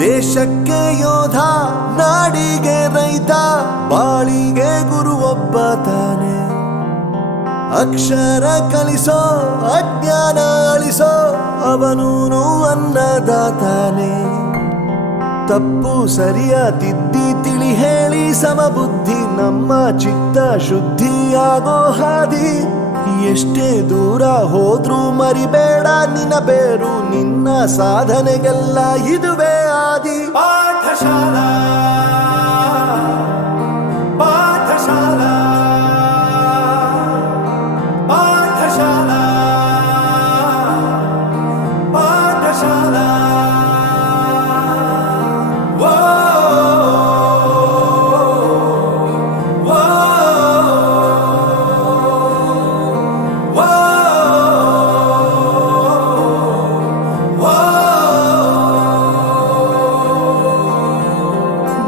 ದೇಶಕ್ಕೆ ಯೋಧ, ನಾಡಿಗೆ ರೈತ, ಬಾಳಿಗೆ ಗುರು ಒಬ್ಬ ತಾನೆ. ಅಕ್ಷರ ಕಲಿಸೋ, ಅಜ್ಞಾನ ಅಳಿಸೋ, ಅವನೂನು ಅನ್ನದಾತಾನೆ. ತಪ್ಪು ಸರಿಯ ತಿದ್ದಿ ತಿಳಿ ಹೇಳಿ ಸಮಬುದ್ಧಿ ನಮ್ಮ ಚಿತ್ತ ಶುದ್ಧಿಯಾಗೋ ಹಾದಿ. ಎಷ್ಟೇ ದೂರ ಹೋದ್ರೂ ಮರಿಬೇಡ ನಿನ್ನ ಬೇರು, ನಿನ್ನ ಸಾಧನೆಗೆಲ್ಲ ಇದುವೇ ಆದಿ. ಪಾಠಶಾಲಾ ಪಾಠಶಾಲಾ ಪಾಠಶಾಲಾ ಪಾಠಶಾಲಾ.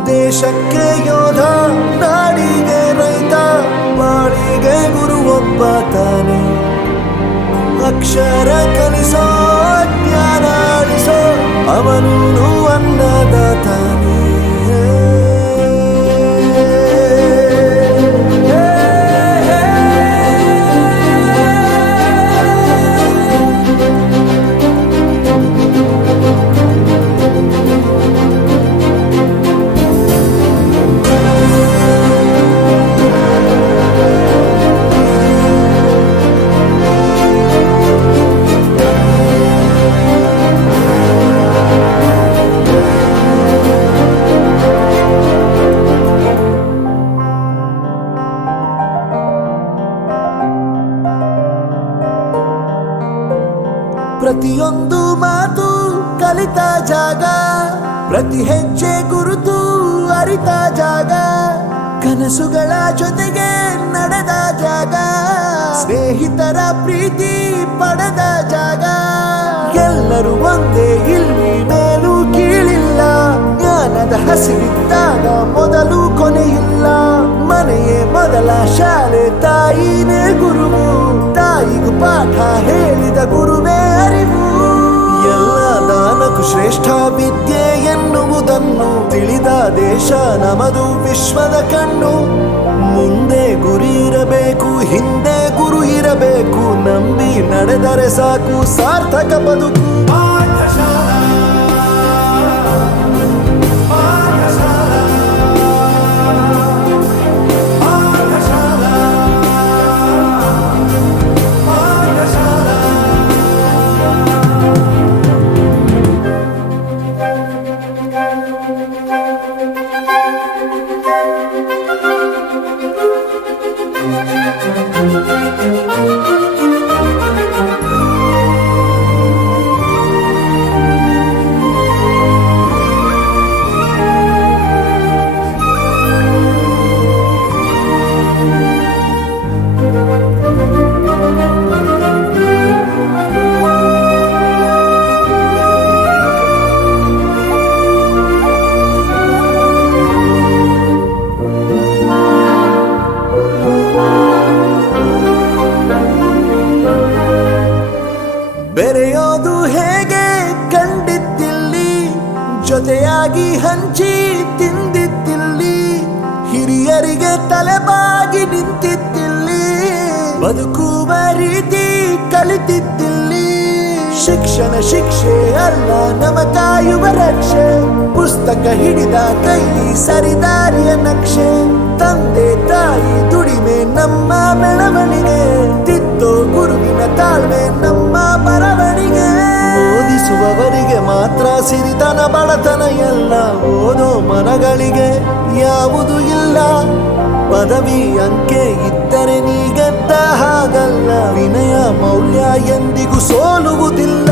ದೇಶಕ್ಕೆ ಯೋಧ, ನಾಡಿಗೆ ರೈತ, ಬಾಳಿಗೆ ಗುರು ಒಬ್ಬ ತಾನೆ. ಅಕ್ಷರ ಕಲಿಸೋ, ಜ್ಞಾನ ಅಳಿಸೋ, ಅವನೂನು ಅನ್ನದಾತಾನೆ. ಪ್ರತಿಯೊಂದು ಮಾತು ಕಲಿತ ಜಾಗ, ಪ್ರತಿ ಹೆಜ್ಜೆ ಗುರುತು ಅರಿತ ಜಾಗ, ಕನಸುಗಳ ಜೊತೆಗೆ ನಡೆದ ಜಾಗ, ಸ್ನೇಹಿತರ ಪ್ರೀತಿ ಪಡೆದ ಜಾಗ. ಎಲ್ಲರೂ ಒಂದೇ, ಇಲ್ಲಿ ಮೇಲೂ ಕೀಳಿಲ್ಲ, ಜ್ಞಾನದ ಹಸಿವಿದ್ದಾಗ ಮೊದಲು ಕೊನೆಯಿಲ್ಲ. ಮನೆಯೇ ಮೊದಲ ಶಾಲೆ, ತಾಯಿನೇ ಗುರುವು, ತಾಯಿಗೂ ಪಾಠ ಹೇಳಿದ ಗುರುವೇ ಅರಿವು. ಎಲ್ಲ ದಾನಕ್ಕೂ ಶ್ರೇಷ್ಠ ವಿದ್ಯೆ ಎನ್ನುವುದನ್ನು ತಿಳಿದ ದೇಶ ನಮದು, ವಿಶ್ವದ ಕಣ್ಣು. ಮುಂದೆ ಗುರಿ ಇರಬೇಕು, ಹಿಂದೆ ಗುರು ಇರಬೇಕು, ನಂಬಿ ನಡೆದರೆ ಸಾಕು ಸಾರ್ಥಕ ಬದುಕು. ಬೆರೆಯೋದು ಹೇಗೆ ಕಂಡಿದ್ದಿಲ್ಲಿ, ಜೊತೆಯಾಗಿ ಹಂಚಿ ತಿಂದಿದ್ದಿಲ್ಲಿ, ಹಿರಿಯರಿಗೆ ತಲೆಬಾಗಿ ನಿಂತಿದ್ದಿಲ್ಲಿ, ಬದುಕುವ ರೀತಿ ಕಲಿತಿದ್ದಿಲ್ಲಿ. ಶಿಕ್ಷಣ ಶಿಕ್ಷೆ ಅಲ್ಲ, ನಮ ಕಾಯುವ ರಕ್ಷೆ, ಪುಸ್ತಕ ಹಿಡಿದ ಕೈ ಸರಿದಾರಿಯ ನಕ್ಷೆ. ತಂದೆ ತಾಯಿ ದುಡಿಮೆ ನಮ್ಮ ಬೆಳವಣಿಗೆ, ತಿದ್ದೋ ಗುರುವಿನ ತಾಳ್ಮೆ ನಮ್ಮ ಬರವಣಿಗೆ. ಓದಿಸುವವರಿಗೆ ಮಾತ್ರ ಸಿರಿತನ ಬಡತನ ಎಲ್ಲ, ಓದೋ ಮನಗಳಿಗೆ ಯಾವುದು ಇಲ್ಲ. ಪದವಿ ಅಂಕೆ ಇದ್ದರೆ ನೀ ಗೆದ್ದ ಹಾಗಲ್ಲ, ವಿನಯ ಮೌಲ್ಯ ಎಂದಿಗೂ ಸೋಲುವುದಿಲ್ಲ.